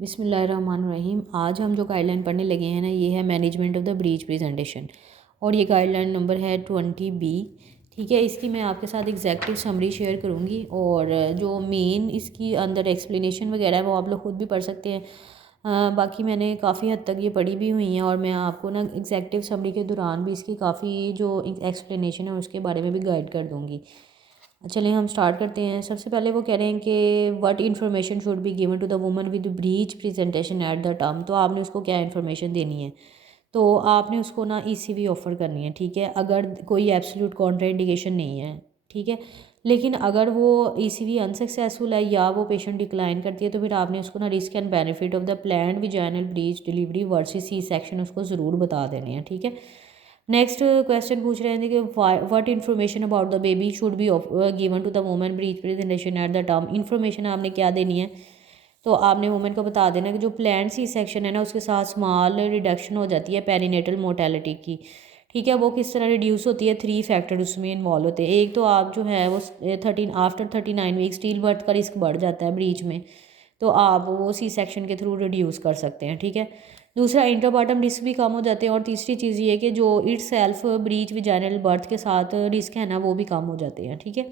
बिस्मिल्लाहिर्रहमानिर्रहीम। आज हम जो गाइडलाइन पढ़ने लगे हैं ना, ये है management of the breech presentation और ये गाइडलाइन नंबर है 20B। ठीक है, इसकी मैं आपके साथ एग्जैक्टिव समरी शेयर करूँगी और जो मेन इसकी अंदर एक्सप्लेनेशन वगैरह है वो आप लोग खुद भी पढ़ सकते हैं। बाकी मैंने काफ़ी हद तक ये पढ़ी भी हुई हैं और मैं आपको ना एग्जैक्टिव समरी के दौरान भी इसकी काफ़ी जो एक्सप्लेनेशन है उसके बारे में भी गाइड कर दूँगी। चलिए हम स्टार्ट करते हैं। सबसे पहले वो कह रहे हैं कि what information should be given to the woman with breech presentation at the term. तो आपने उसको क्या इन्फॉर्मेशन देनी है, तो आपने उसको ना ईसीवी ऑफ़र करनी है। ठीक है, अगर कोई एब्सोल्यूट कॉन्ट्राइंडिकेशन नहीं है, ठीक है, लेकिन अगर वो ईसीवी अनसक्सेसफुल है या वो पेशेंट डिक्लाइन करती है तो फिर आपने उसको ना risk and benefit of the planned vaginal breech delivery versus C section उसको ज़रूर बता देने हैं। ठीक है, नेक्स्ट क्वेश्चन पूछ रहे हैं कि what information about the baby should be given to the woman breech presentation at the term. Information आपने क्या देनी है, तो आपने वुमेन को बता देना कि जो प्लान सी सेक्शन है ना उसके साथ स्मॉल रिडक्शन हो जाती है पेरीनेटल मोर्टेलिटी की। ठीक है, वो किस तरह रिड्यूस होती है, 3 फैक्टर उसमें इन्वॉल्व होते हैं। एक तो आप जो है वो 39 वीक स्टील बर्थ का रिस्क बढ़ जाता है ब्रीच में, तो आप वो सी सेक्शन के थ्रू रिड्यूस कर सकते हैं। ठीक है, दूसरा इंटरबॉटम रिस्क भी कम हो जाते हैं और तीसरी चीज़ ये है कि जो it self breach vaginal birth के साथ रिस्क है ना वो भी कम हो जाते हैं। ठीक है,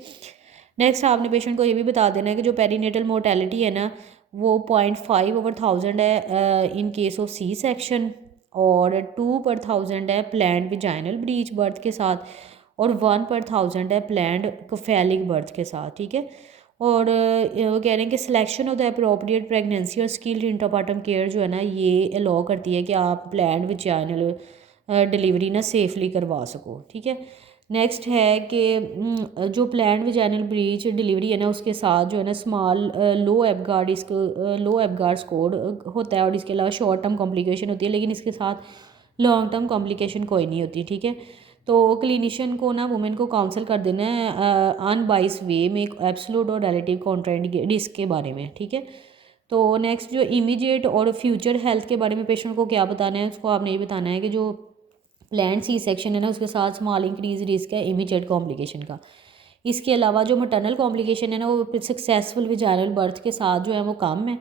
नेक्स्ट आपने पेशेंट को ये भी बता देना है कि जो पेरीनेटल मोर्टेलिटी है ना वो 0.5/1000 है in case of C section और 2/1000 है प्लान्ड विजाइनल ब्रीच बर्थ के साथ और 1/1000 है प्लान्ड कफेलिक बर्थ के साथ। ठीक है, और वो कह रहे हैं कि selection of the appropriate pregnancy और स्किल्ड इंटरपार्टम केयर जो है ना ये अलाउ करती है कि आप प्लान्ड विजाइनल डिलीवरी ना सेफली करवा सको। ठीक है, नेक्स्ट है कि जो प्लान्ड विजाइनल ब्रीच डिलीवरी है ना उसके साथ जो है ना स्मॉल लो एबगार्ड स्कोर होता है और इसके अलावा शॉर्ट टर्म कॉम्प्लिकेशन होती है, लेकिन इसके साथ लॉन्ग टर्म कॉम्प्लिकेशन कोई नहीं होती। ठीक है, तो क्लिनिशियन को ना वुमेन को काउंसल कर देना है अनबाइस वे में एब्सोल्यूट और रिलेटिव कॉन्ट्राइंड रिस्क के बारे में। ठीक है, तो नेक्स्ट जो इमीडिएट और फ्यूचर हेल्थ के बारे में पेशेंट को क्या बताना है, उसको आपने ये बताना है कि जो प्लान्ड सी सेक्शन है ना उसके साथ स्मॉल इंक्रीज रिस्क है इमीडिएट कॉम्प्लिकेशन का। इसके अलावा जो मटर्नल कॉम्प्लिकेशन है ना वो सक्सेसफुल विजाइनल बर्थ के साथ जो है वो कम है,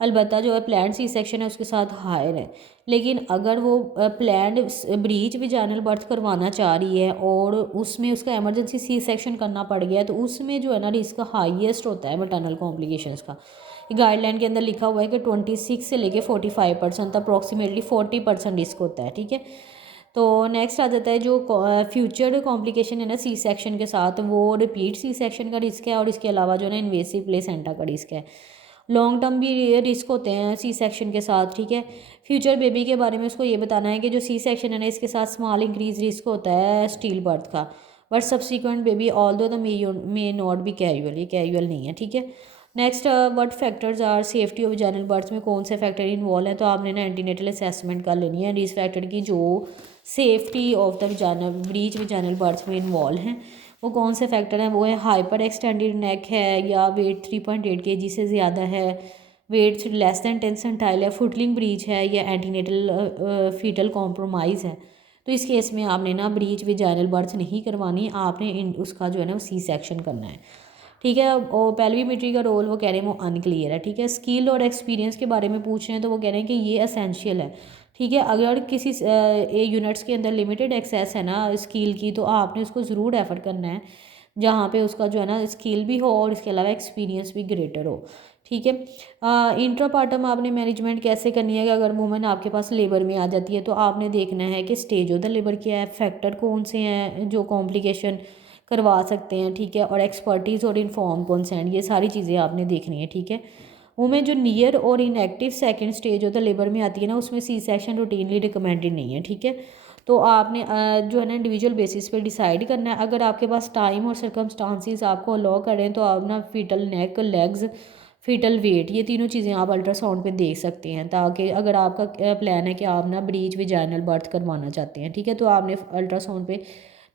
अलबत्ता जो है प्लान्ड सी सेक्शन है उसके साथ हायर है। लेकिन अगर वो प्लान्ड ब्रीच विजाइनल बर्थ करवाना चाह रही है और उसमें उसका इमरजेंसी सी सेक्शन करना पड़ गया है तो उसमें जो है ना रिस्क हाईएस्ट होता है मटर्नल कॉम्प्लिकेशंस का। गाइडलाइन के अंदर लिखा हुआ है कि 26 से लेके 45% तक अप्रॉक्सीमेटली 40% रिस्क होता है। ठीक है, तो नेक्स्ट आ जाता है जो फ्यूचर कॉम्प्लिकेशन है ना सी सेक्शन के साथ, वो रिपीट सी सेक्शन का रिस्क है और इसके अलावा जो है ना इन्वेसिव प्लेसेंटा का रिस्क है। लॉन्ग टर्म भी रिस्क होते हैं सी सेक्शन के साथ। ठीक है, फ्यूचर बेबी के बारे में उसको ये बताना है कि जो सी सेक्शन है ना इसके साथ स्मॉल इंक्रीज रिस्क होता है स्टील बर्थ का, but subsequent baby although the may not be causal, ये कैजुअल नहीं है। ठीक है, next what factors are safety of vaginal birth में कौन से फैक्टर इन्वॉल्व हैं, तो आपने ना एंटीनेटल असेसमेंट कर लेनी है इस फैक्टर की जो safety of the vaginal breach vaginal birth में इन्वॉल्व हैं। वो कौन से फैक्टर हैं, वो है हाइपर एक्सटेंडेड नेक है या वेट 3.8 kg से ज़्यादा है, वेट लेस दैन 10 सेंटाइल है, फुटलिंग ब्रीच है या एंटीनेटल फीटल कॉम्प्रोमाइज़ है। तो इस केस में आपने ना ब्रीच वैजाइनल बर्थ नहीं करवानी, आपने उसका जो है ना वो सी सेक्शन करना है। ठीक है, और पेल्वियोमेट्री का रोल वो कह रहे हैं वो अनक्लियर है। ठीक है, स्किल और एक्सपीरियंस के बारे में पूछ रहे हैं तो वो कह रहे हैं कि ये असेंशियल है। ठीक है, अगर किसी यूनिट्स के अंदर लिमिटेड एक्सेस है ना स्किल की तो आपने उसको ज़रूर रेफ़र करना है जहाँ पे उसका जो है ना स्किल भी हो और इसके अलावा एक्सपीरियंस भी ग्रेटर हो। ठीक है, इंट्रापार्टम आपने मैनेजमेंट कैसे करनी है कि अगर वुमेन आपके पास लेबर में आ जाती है तो आपने देखना है कि स्टेज ऑफ द लेबर क्या है, फैक्टर कौन से हैं जो कॉम्प्लिकेशन करवा सकते हैं। ठीक है, और एक्सपर्टीज़ और इन्फॉर्म कंसेंट, ये सारी चीज़ें आपने देखनी है। ठीक है, वुमेन जो नियर और inactive second stage of the labour में आती है ना उसमें सी सेक्शन रूटीनली रिकमेंडेड नहीं है। ठीक है, तो आपने जो है ना इंडिविजुअल बेसिस पे डिसाइड करना है। अगर आपके पास टाइम और सर्कमस्टांसिस आपको अलाउ करें तो आप ना फीटल नेक, लेग्स, फीटल वेट, ये तीनों चीज़ें आप अल्ट्रासाउंड पे देख सकते हैं, ताकि अगर आपका प्लान है कि आप ना ब्रीच विजाइनल बर्थ करवाना चाहते हैं, ठीक है, तो आपने अल्ट्रासाउंड पे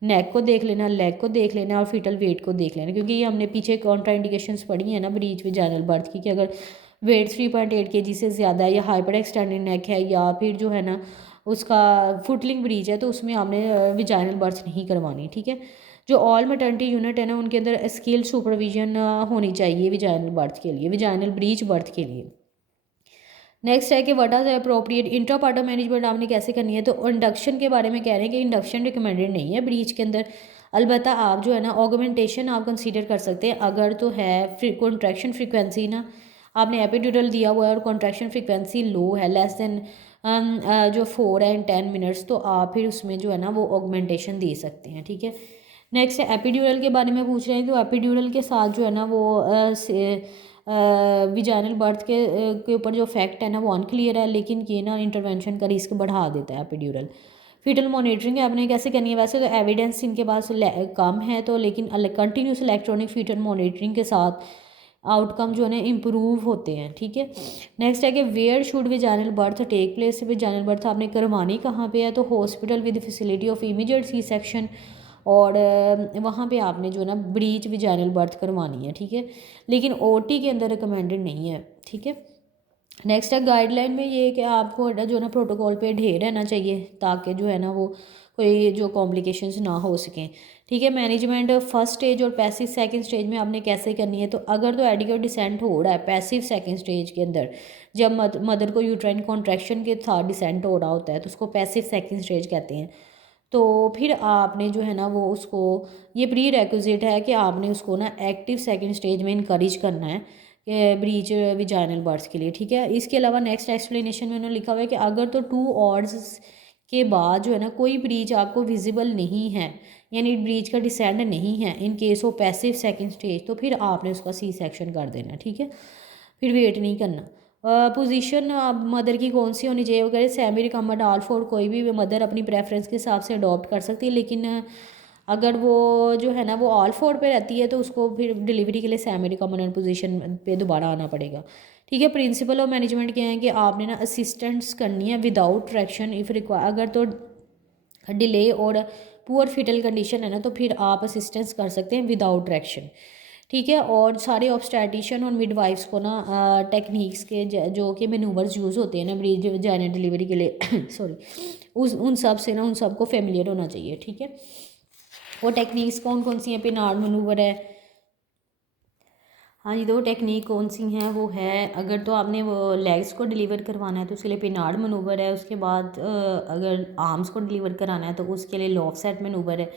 नेक को देख लेना, लेग को देख लेना और फीटल वेट को देख लेना, क्योंकि ये हमने पीछे कॉन्ट्राइंडिकेशंस पढ़ी हैं ना ब्रीच विजाइनल बर्थ की कि अगर वेट 3.8 kg से ज़्यादा है या हाइपर एक्सटेंडेड नेक है या फिर जो है ना उसका फुटलिंग ब्रीच है तो उसमें हमने विजाइनल बर्थ नहीं करवानी। ठीक है, जो ऑल मटर्निटी यूनिट है ना उनके अंदर स्किल सुपरविजन होनी चाहिए विजाइनल बर्थ के लिए, विजाइनल ब्रीच बर्थ के लिए। नेक्स्ट है कि what are appropriate intrapartum management आपने कैसे करनी है। तो इंडक्शन के बारे में कह रहे हैं कि इंडक्शन रिकमेंडेड नहीं है ब्रीच के अंदर। अलबत्ता आप जो है ना ऑगमेंटेशन आप कंसीडर कर सकते हैं अगर तो है कॉन्ट्रैक्शन फ्रीक्वेंसी ना आपने एपिड्यूरल दिया हुआ है और कॉन्ट्रैक्शन फ्रीक्वेंसी लो है लेस देन जो 4 एंड 10 मिनट्स, तो आप फिर उसमें जो है ना वो ऑगमेंटेशन दे सकते हैं। ठीक है, नेक्स्ट है एपिड्यूरल के बारे में पूछ रहे हैं। तो एपिड्यूरल के साथ जो है ना वो विजाइनल बर्थ के ऊपर जो फैक्ट है ना वो अनक्लियर है, लेकिन ये ना इंटरवेंशन का रिस्क बढ़ा देता है एपिड्यूरल। फीटल मॉनिटरिंग आपने कैसे करनी है। वैसे तो एविडेंस इनके पास कम है, तो लेकिन कंटिन्यूस इलेक्ट्रॉनिक फीटल मॉनिटरिंग के साथ आउटकम जो है ना इम्प्रूव होते हैं। ठीक है, नेक्स्ट है कि where should vaginal birth take place. Vaginal birth आपने करवानी कहाँ पे है। तो hospital with facility of immediate C section, और वहाँ पे आपने जो है ना ब्रीच विजाइनल बर्थ करवानी है। ठीक है, लेकिन ओटी के अंदर रिकमेंडेड नहीं है। ठीक है, नेक्स्ट है गाइडलाइन में ये कि आपको जो है ना प्रोटोकॉल पे ढेर रहना चाहिए ताकि जो है ना वो कोई जो कॉम्प्लिकेशंस ना हो सकें। ठीक है, मैनेजमेंट फर्स्ट स्टेज और पैसिव सेकंड स्टेज में आपने कैसे करनी है। तो अगर तो एडिक्वेट डिसेंट हो रहा है पैसिव सेकंड स्टेज के अंदर, जब मदर को यूट्राइन कॉन्ट्रैक्शन के साथ डिसेंट हो रहा होता है तो उसको पैसिव सेकंड स्टेज कहते हैं। तो फिर आपने जो है ना वो उसको, ये प्री रेक्विजिट है कि आपने उसको ना एक्टिव सेकंड स्टेज में इनकरेज करना है कि ब्रीच विजाइनल बर्थ के लिए। ठीक है, इसके अलावा नेक्स्ट एक्सप्लेनेशन में उन्होंने लिखा हुआ है कि अगर तो 2 आवर्स के बाद जो है ना कोई ब्रीच आपको विजिबल नहीं है, यानी ब्रीच का डिसेंड नहीं है in case of passive second stage, तो फिर आपने उसका सी सेक्शन कर देना। ठीक है, फिर वेट नहीं करना। पोजीशन मदर की कौन सी होनी चाहिए वगैरह, सेमी रिकमेंड ऑल फोर, कोई भी मदर अपनी प्रेफरेंस के हिसाब से अडॉप्ट कर सकती है, लेकिन अगर वो जो है ना वो ऑल फोर पे रहती है तो उसको फिर डिलीवरी के लिए सेमी रिकमेंडेड पोजीशन पे दोबारा आना पड़ेगा। ठीक है, प्रिंसिपल ऑफ मैनेजमेंट क्या है कि आपने ना असिस्टेंट्स करनी है विदाउट ट्रैक्शन इफ़ रिक्वायर। अगर तो डिले और पुअर फिटल कंडीशन है ना तो फिर आप असिस्टेंस कर सकते हैं विदाउट ट्रैक्शन। ठीक है, और सारे ऑब्स्टेट्रिशियन और मिडवाइफ्स को ना टेक्निक्स के जो कि मैनूवर्स यूज़ होते हैं ना ब्रीच वजाइनल डिलीवरी के लिए सॉरी, उन सब से ना उन सब को फेमिलियर होना चाहिए। ठीक है, वो टेक्निक्स कौन कौन सी हैं। पेनार्ड मनूवर है, हाँ जी, 2 टेक्निक कौन सी हैं वो है, अगर तो आपने वो लेग्स को डिलीवर करवाना है तो उसके लिए पेनार्ड मनूवर है। उसके बाद अगर आर्म्स को डिलीवर कराना है तो उसके लिए लॉक सेट मनूवर है।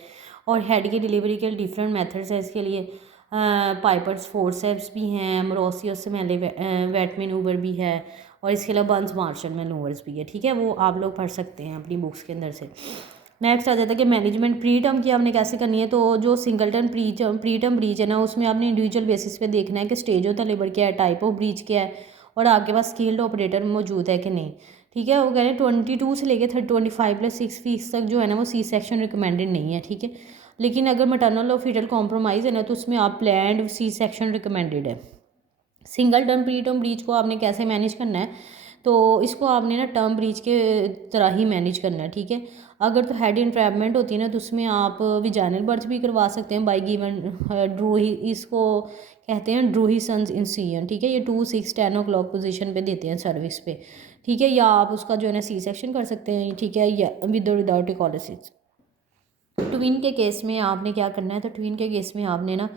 और हेड की डिलीवरी के डिफरेंट मेथड्स है इसके लिए, पाइपर्स फोर्सेप्स भी हैं, मोरोसियस मेले वेट मनूवर भी है, और इसके अलावा बंस मार्शल मनूवर्स भी है। ठीक है, वो आप लोग पढ़ सकते हैं अपनी बुक्स के अंदर से। नेक्स्ट आ जाता है कि मैनेजमेंट प्री टर्म की आपने कैसे करनी है। तो जो सिंगलटन प्री टर्म ब्रीच है ना उसमें आपने इंडिविजुअल बेसिस पे देखना है कि स्टेज ऑफ द लेबर क्या है, टाइप ऑफ ब्रीच क्या है, और आपके पास स्किल्ड ऑपरेटर मौजूद है कि नहीं। ठीक है, वो कह रहे हैं 22 से लेकर 25+6 तक जो है ना वो सी सेक्शन रिकमेंडेड नहीं है। ठीक है, लेकिन अगर मटर्नल और फीटल कॉम्प्रोमाइज़ है ना तो उसमें आप प्लान्ड सी सेक्शन रिकमेंडेड है। Single term pre term breach को आपने कैसे मैनेज करना है। तो इसको आपने ना टर्म ब्रीच के तरह ही मैनेज करना है। ठीक है, अगर तो हेड इंट्रैपमेंट होती है ना तो उसमें आप विजाइनल बर्थ भी करवा सकते हैं बाई गिवन ड्रूही, इसको कहते हैं ड्रूही सन्स इंसिजन। ठीक है, ये 2, 6, 10 o'clock पोजीशन पे देते हैं सर्विक्स पे। ठीक है, या आप उसका जो है ना सी सेक्शन कर सकते हैं। ठीक है, या विद और विदाउट इकोलिसिस। ट्विन के केस में आपने क्या करना है। तो ट्विन के केस में आपने ना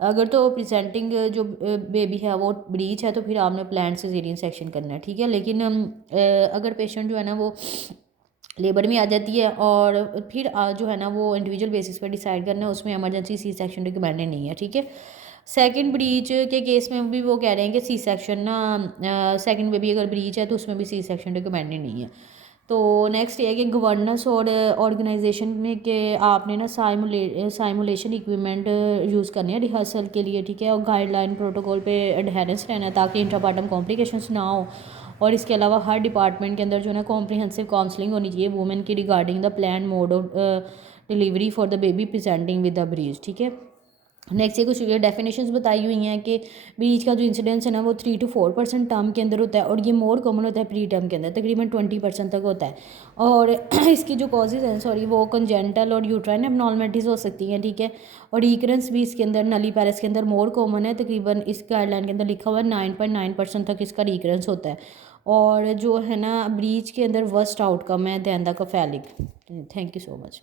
अगर तो प्रेजेंटिंग जो बेबी है वो ब्रीच है तो फिर आपने प्लान्ड सिजेरियन सेक्शन करना है। ठीक है, लेकिन अगर पेशेंट जो है ना वो लेबर में आ जाती है और फिर जो है ना वो इंडिविजुअल बेसिस पर डिसाइड करना है, उसमें इमरजेंसी सी सेक्शन रिकमेंडेड नहीं है। ठीक है, सेकंड ब्रीच के केस में भी वो कह रहे हैं कि सी सेक्शन ना सेकंड बेबी अगर ब्रीच है तो उसमें भी सी सेक्शन रिकमेंडेड नहीं है। तो नेक्स्ट ये है कि गवर्नेंस और ऑर्गेनाइजेशन में कि आपने ना साइमुलेशन इक्विपमेंट यूज़ करने हैं रिहर्सल के लिए। ठीक है, और गाइडलाइन प्रोटोकॉल पे एडहेरेंस रहना है ताकि इंट्रापार्टम कॉम्प्लिकेशंस ना हो। और इसके अलावा हर डिपार्टमेंट के अंदर जो है ना कॉम्प्रिहेंसिव काउंसलिंग होनी चाहिए वुमेन की regarding the plan mode of delivery for the baby presenting with the breach. ठीक है, नेक्स्ट ये कुछ डेफिनेशंस बताई हुई हैं कि ब्रीच का जो इंसिडेंस है ना वो 3 to 4% टर्म के अंदर होता है, और ये मोर कॉमन होता है प्री टर्म के अंदर, तकरीबन 20% तक होता है। और इसकी जो कॉजेज़ हैं सॉरी वो कंजेंटल और यूट्राइन एबनॉर्मलिटीज़ हो सकती हैं। ठीक है, और रिकरेंस भी इसके अंदर नली पैरिस के अंदर मोर कॉमन है, तकरीबन इस गाइडलाइन के अंदर लिखा हुआ है 9.9% तक इसका रिकरेंस होता है। और जो है ना ब्रीच के अंदर वर्स्ट आउटकम है than the cephalic. Thank you so much.